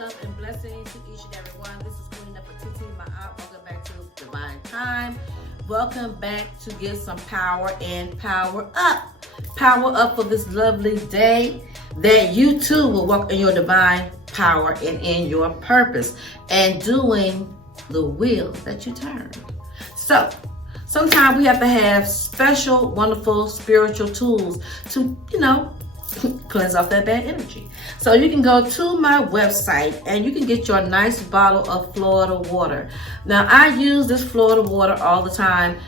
love, and blessings to each and every one. This is Queen Nefertiti, my aunt. Welcome back to Divine Time. Welcome back to get some power and power up. Power up for this lovely day that you too will walk in your divine power and in your purpose and doing the wheel that you turn. So, sometimes we have to have special, wonderful spiritual tools to, cleanse off that bad energy. So you can go to my website and you can get your nice bottle of Florida water. Now, I use this Florida water all the time.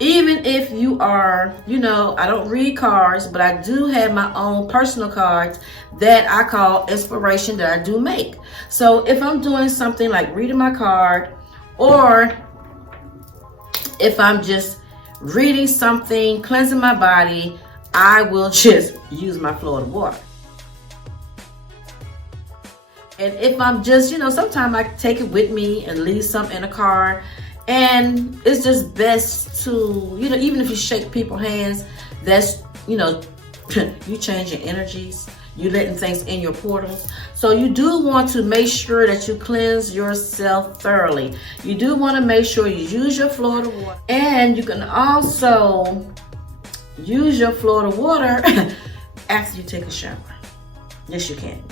Even if you are, I don't read cards, but I do have my own personal cards that I call inspiration that I do make. So if I'm doing something like reading my card, or if I'm just reading something, cleansing my body, I will just use my Florida water. And if I'm just, sometimes I take it with me and leave some in a car. And it's just best to, even if you shake people's hands, that's, you changing energies. You letting things in your portals. So you do want to make sure that you cleanse yourself thoroughly. You do want to make sure you use your Florida water. And you can also use your Florida water after you take a shower. Yes, you can.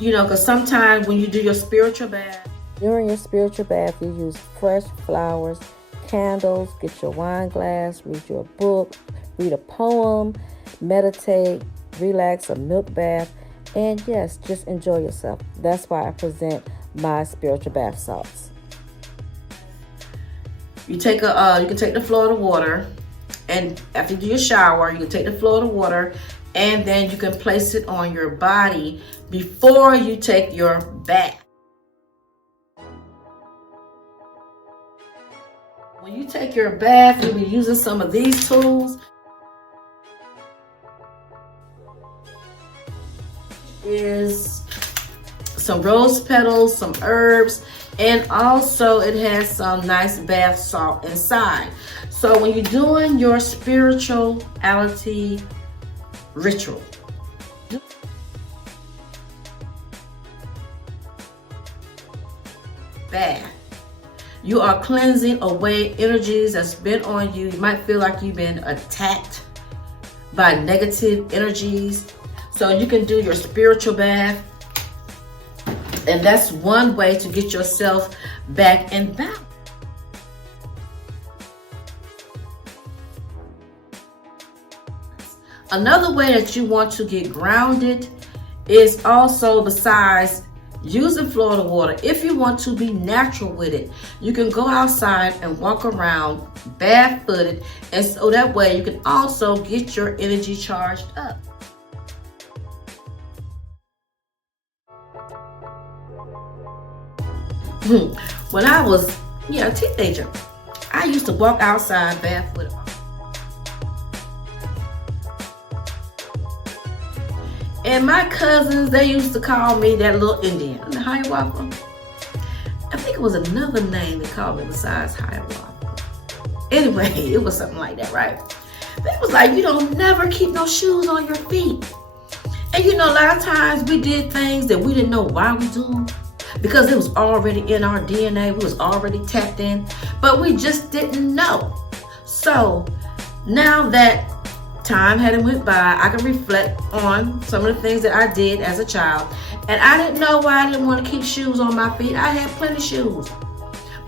Because sometimes when you do your spiritual bath. During your spiritual bath, you use fresh flowers, candles, get your wine glass, read your book, read a poem, meditate, relax, a milk bath, and yes, just enjoy yourself. That's why I present my spiritual bath salts. You can take the Florida water, and after you do your shower, you can take the Florida water, and then you can place it on your body before you take your bath. When you take your bath, you'll be using some of these tools. Is some rose petals, some herbs, and also it has some nice bath salt inside. So when you're doing your spirituality ritual, bath, you are cleansing away energies that's been on you. You might feel like you've been attacked by negative energies. So you can do your spiritual bath. And that's one way to get yourself back in balance. Another way that you want to get grounded is also, besides using Florida water, if you want to be natural with it, you can go outside and walk around barefooted, and so that way you can also get your energy charged up. When I was a teenager, I used to walk outside barefooted. And my cousins, they used to call me that little Indian. Hiawatha. I think it was another name they called me besides Hiawatha. Anyway, it was something like that, right? They was like, you don't never keep no shoes on your feet. And a lot of times we did things that we didn't know why we do them, because it was already in our DNA. We was already tapped in, but we just didn't know. So now that time hadn't went by, I can reflect on some of the things that I did as a child, and I didn't know why I didn't want to keep shoes on my feet. I had plenty of shoes,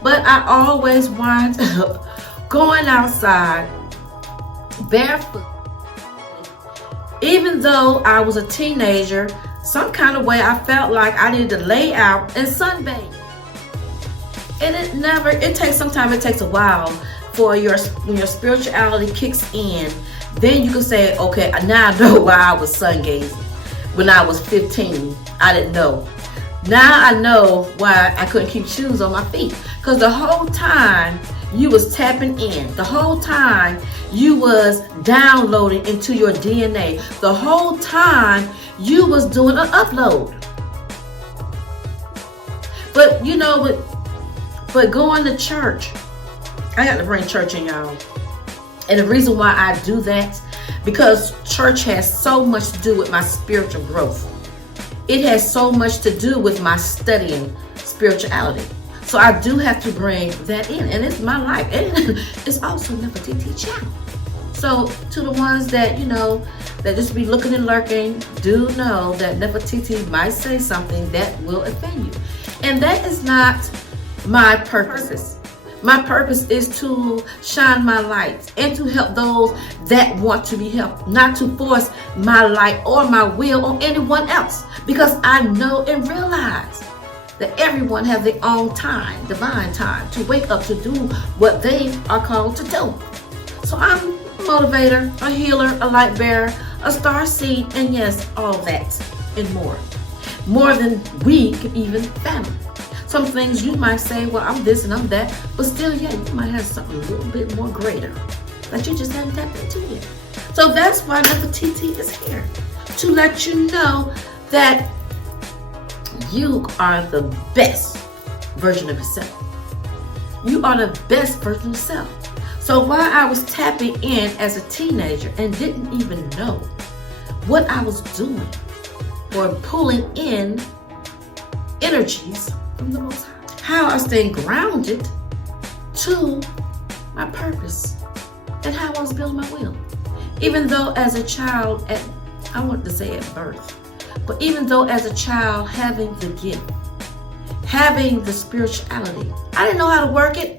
but I always wound up going outside barefoot. Even though I was a teenager, some kind of way I felt like I needed to lay out and sunbathe. And it takes a while for when your spirituality kicks in. Then you can say, okay, now I know why I was sun gazing when I was 15. I didn't know. Now I know why I couldn't keep shoes on my feet. Because the whole time you was tapping in. The whole time you was downloading into your DNA. The whole time you was doing an upload. But but going to church, I got to bring church in, y'all. And the reason why I do that, because church has so much to do with my spiritual growth. it has so much to do with my studying spirituality. So I do have to bring that in, and it's my life, and it's also Nefertiti channel. So to the ones that, that just be looking and lurking, do know that Nefertiti might say something that will offend you. And that is not my purpose. My purpose is to shine my light and to help those that want to be helped, not to force my light or my will on anyone else, because I know and realize that everyone has their own time, divine time, to wake up to do what they are called to do. So I'm a motivator, a healer, a light bearer, a star seed, and yes, all that and more. More than we could even fathom. Some things you might say, well, I'm this and I'm that, but still, yeah, you might have something a little bit more greater that you just haven't tapped into yet. So that's why Nefertiti is here, to let you know that you are the best version of yourself. You are the best version of yourself. So while I was tapping in as a teenager and didn't even know what I was doing or pulling in energies from the Most High, how I stayed grounded to my purpose and how I was building my will. Even though as a child, I wanted to say at birth, but even though as a child having the gift, having the spirituality, I didn't know how to work it.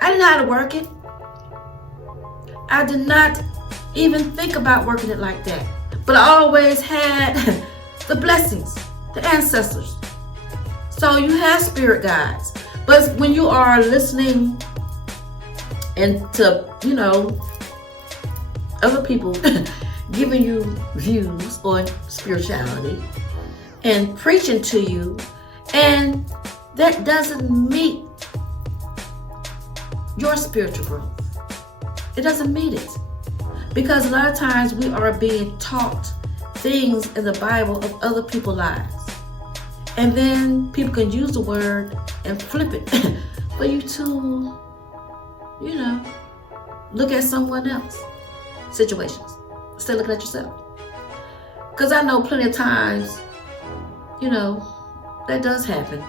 I did not even think about working it like that. But I always had the blessings, the ancestors. So you have spirit guides. But when you are listening and to, other people giving you views on spirituality and preaching to you, and that doesn't meet your spiritual growth. It doesn't meet it. Because a lot of times we are being taught things in the Bible of other people's lives. And then people can use the word and flip it for you to, look at someone else's situations instead of looking at yourself. Because I know plenty of times, that does happen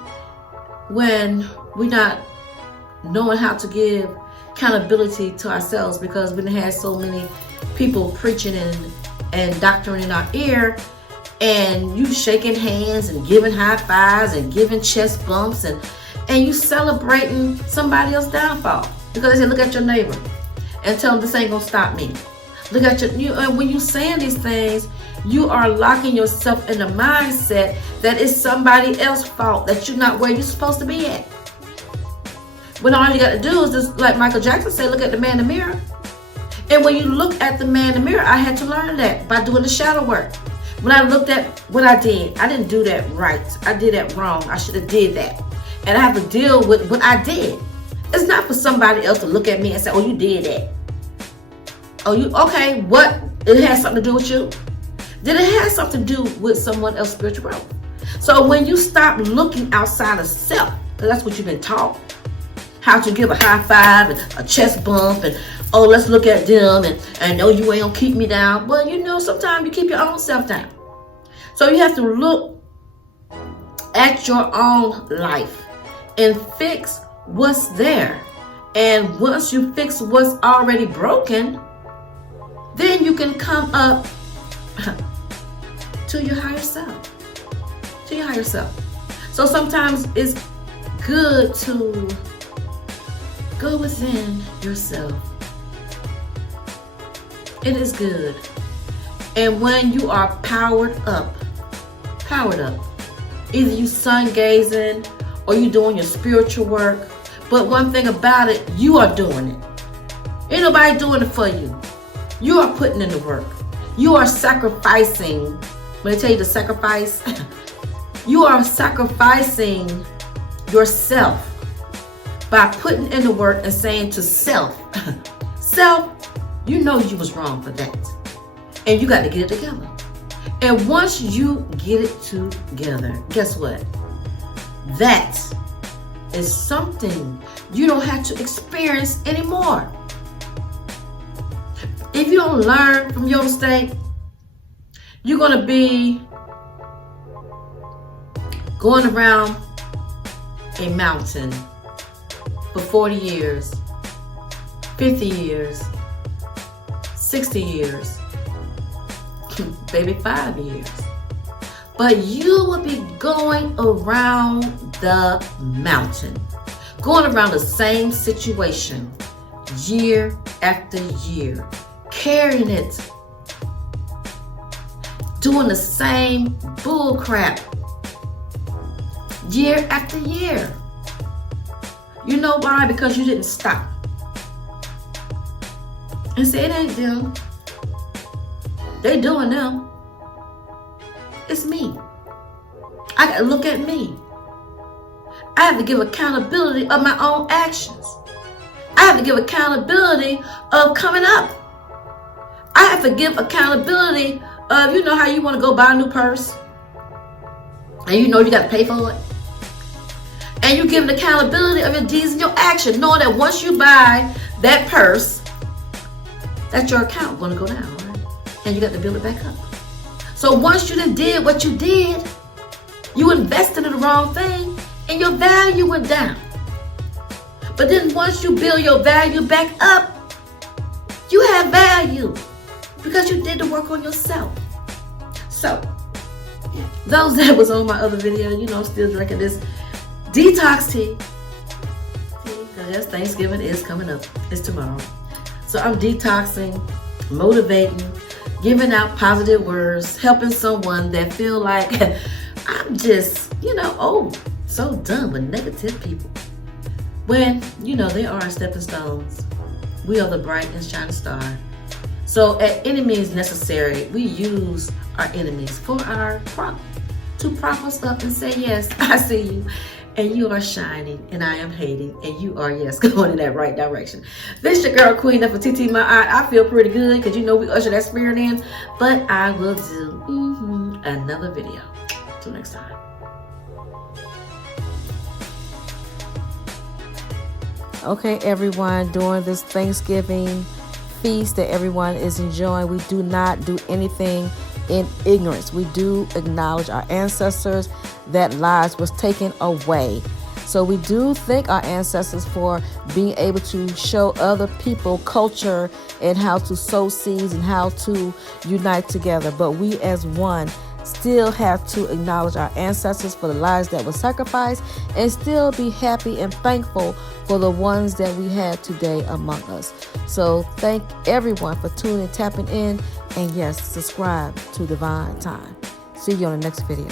when we're not knowing how to give accountability to ourselves, because we had so many people preaching and doctoring in our ear, and you shaking hands and giving high fives and giving chest bumps and you celebrating somebody else's downfall because they say, look at your neighbor and tell them this ain't gonna stop me. Look at and when you saying these things, you are locking yourself in a mindset that it's somebody else's fault, that you're not where you're supposed to be at. When all you got to do is just, like Michael Jackson said, look at the man in the mirror. And when you look at the man in the mirror, I had to learn that by doing the shadow work. When I looked at what I didn't do that right. I did that wrong. I should have did that. And I have to deal with what I did. It's not for somebody else to look at me and say, oh, you did that. Oh, okay, what? It has something to do with you? Then it has something to do with someone else's spiritual growth. So when you stop looking outside of self, because that's what you've been taught, how to give a high five and a chest bump and, oh, let's look at them and no, you ain't gonna keep me down. Well, sometimes you keep your own self down. So you have to look at your own life and fix what's there. And once you fix what's already broken, then you can come up to your higher self. So sometimes it's good to go within yourself. It is good. And when you are powered up, either you sun gazing or you doing your spiritual work. But one thing about it, you are doing it. Ain't nobody doing it for you. You are putting in the work. You are sacrificing. When I tell you to sacrifice, you are sacrificing yourself by putting in the work and saying to self, you know you was wrong for that. And you got to get it together. And once you get it together, guess what? That is something you don't have to experience anymore. If you don't learn from your mistake, you're going to be going around a mountain for 40 years, 50 years, 60 years, maybe 5 years. But you will be going around the mountain, going around the same situation year after year, carrying it, doing the same bull crap year after year. You know why? Because you didn't stop and say, it ain't them. They doing them. It's me. I gotta look at me. I have to give accountability of my own actions. I have to give accountability of coming up. I have to give accountability of, you know how you want to go buy a new purse and you know you got to pay for it. And you give an accountability of your deeds and your action, knowing that once you buy that purse, that's your account going to go down, right? And you got to build it back up. So once you done did what you did, you invested in the wrong thing and your value went down. But then once you build your value back up, you have value because you did the work on yourself. So those that was on my other video, you know, still drinking this detox tea. Because yes, Thanksgiving is coming up. It's tomorrow. So I'm detoxing, motivating, giving out positive words, helping someone that feel like I'm just, you know, so done with negative people. When, you know, they are stepping stones. We are the bright and shining star. So at any means necessary, we use our enemies for our to prop us up and say, yes, I see you. And you are shining, and I am hating, and you are, yes, going in that right direction. This your girl, Queen of TT My Eye. I feel pretty good, because you know we usher that spirit in. But I will do another video. Till next time. Okay, everyone, during this Thanksgiving feast that everyone is enjoying, we do not do anything in ignorance. We do acknowledge our ancestors that lives was taken away. So we do thank our ancestors for being able to show other people culture and how to sow seeds and how to unite together. But we as one still have to acknowledge our ancestors for the lives that were sacrificed and still be happy and thankful for the ones that we had today among us. So thank everyone for tuning, tapping in, and yes, subscribe to Divine Time. See you on the next video.